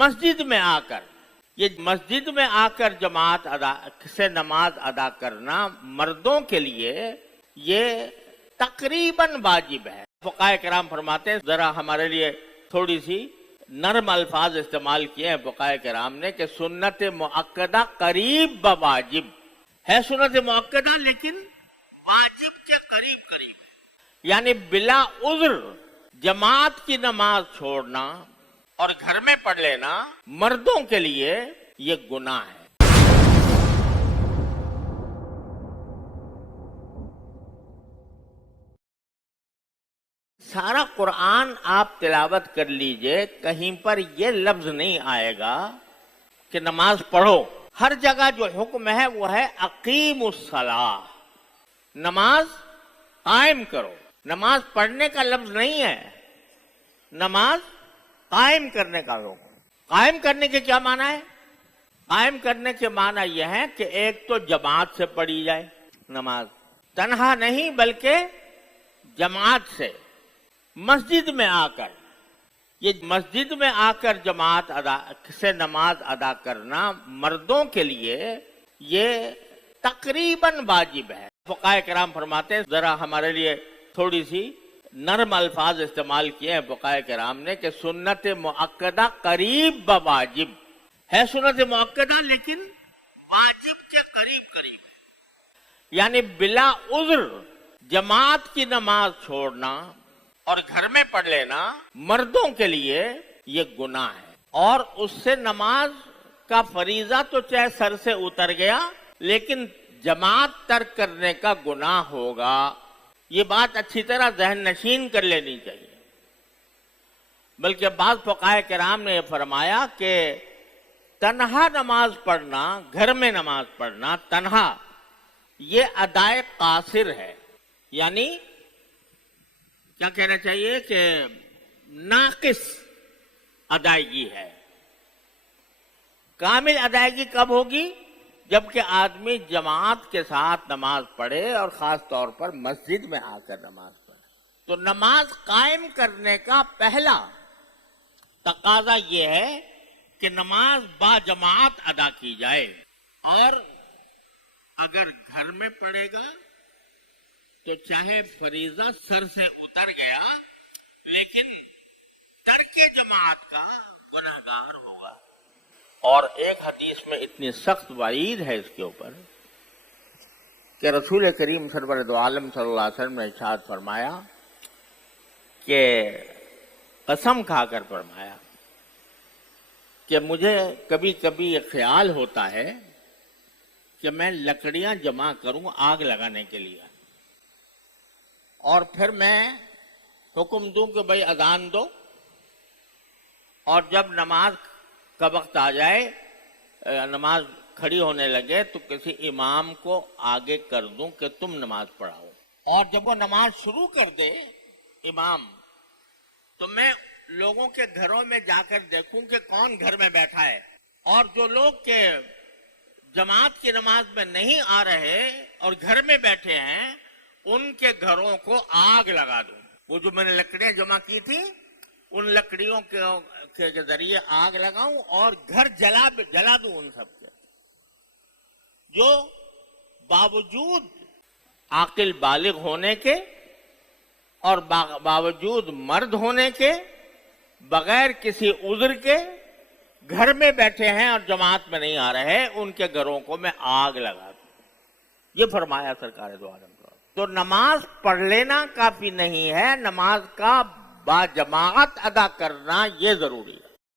مسجد میں آ کر، یہ مسجد میں آ کر جماعت سے نماز ادا کرنا مردوں کے لیے یہ تقریباً واجب ہے۔ فقہائے کرام فرماتے ہیں، ذرا ہمارے لیے تھوڑی سی نرم الفاظ استعمال کیے ہیں فقہائے کرام نے کہ سنت مؤکدہ قریب بواجب ہے، سنت مؤکدہ لیکن واجب کے قریب قریب ہے، یعنی بلا عذر جماعت کی نماز چھوڑنا اور گھر میں پڑھ لینا مردوں کے لیے یہ گناہ ہے۔ سارا قرآن آپ تلاوت کر لیجئے، کہیں پر یہ لفظ نہیں آئے گا کہ نماز پڑھو۔ ہر جگہ جو حکم ہے وہ ہے اقیم الصلاۃ، نماز قائم کرو۔ نماز پڑھنے کا لفظ نہیں ہے، نماز قائم کرنے کا حکم۔ قائم کرنے کے کیا معنی ہے؟ قائم کرنے کے معنی یہ ہے کہ ایک تو جماعت سے پڑھی جائے نماز، تنہا نہیں بلکہ جماعت سے، مسجد میں آ کر۔ یہ مسجد میں آ کر جماعت سے نماز ادا کرنا مردوں کے لیے یہ تقریباً واجب ہے۔ فقہائے کرام فرماتے ہیں، ذرا ہمارے لیے تھوڑی سی نرم الفاظ استعمال کیے ہیں فقہائے کرام نے کہ سنت مؤکدہ قریب بواجب ہے، سنت مؤکدہ لیکن واجب کے قریب قریب ہے، یعنی بلا عذر جماعت کی نماز چھوڑنا اور گھر میں پڑھ لینا مردوں کے لیے یہ گناہ ہے، اور اس سے نماز کا فریضہ تو چاہے سر سے اتر گیا لیکن جماعت ترک کرنے کا گناہ ہوگا۔ یہ بات اچھی طرح ذہن نشین کر لینی چاہیے۔ بلکہ بعض فقہائے کرام نے یہ فرمایا کہ تنہا نماز پڑھنا، گھر میں نماز پڑھنا تنہا، یہ ادائے قاصر ہے، یعنی کیا کہنا چاہیے کہ ناقص ادائیگی ہے۔ کامل ادائیگی کب ہوگی؟ جبکہ آدمی جماعت کے ساتھ نماز پڑھے اور خاص طور پر مسجد میں آ کر نماز پڑھے۔ تو نماز قائم کرنے کا پہلا تقاضا یہ ہے کہ نماز با جماعت ادا کی جائے، اور اگر گھر میں پڑھے گا تو چاہے فریضہ سر سے اتر گیا لیکن ترک جماعت کا گنہگار ہوگا۔ اور ایک حدیث میں اتنی سخت وعید ہے اس کے اوپر کہ رسول کریم سرور دو عالم صلی اللہ علیہ وسلم نے ارشاد فرمایا کہ قسم کھا کر فرمایا کہ مجھے کبھی کبھی یہ خیال ہوتا ہے کہ میں لکڑیاں جمع کروں آگ لگانے کے لیے، اور پھر میں حکم دوں کہ بھائی اذان دو، اور جب نماز کا وقت آ جائے، نماز کھڑی ہونے لگے تو کسی امام کو آگے کر دوں کہ تم نماز پڑھاؤ، اور جب وہ نماز شروع کر دے امام تو میں لوگوں کے گھروں میں جا کر دیکھوں کہ کون گھر میں بیٹھا ہے، اور جو لوگ کے جماعت کی نماز میں نہیں آ رہے اور گھر میں بیٹھے ہیں ان کے گھروں کو آگ لگا دوں۔ وہ جو میں نے لکڑیاں جمع کی تھی ان لکڑیوں کے ذریعے آگ لگاؤں اور گھر جلا دوں ان سب کے، جو باوجود عاقل بالغ ہونے کے اور باوجود مرد ہونے کے، بغیر کسی عذر کے گھر میں بیٹھے ہیں اور جماعت میں نہیں آ رہے، ان کے گھروں کو میں آگ لگا دوں۔ یہ فرمایا سرکار دو عالم۔ تو نماز پڑھ لینا کافی نہیں ہے، نماز کا با جماعت ادا کرنا یہ ضروری ہے۔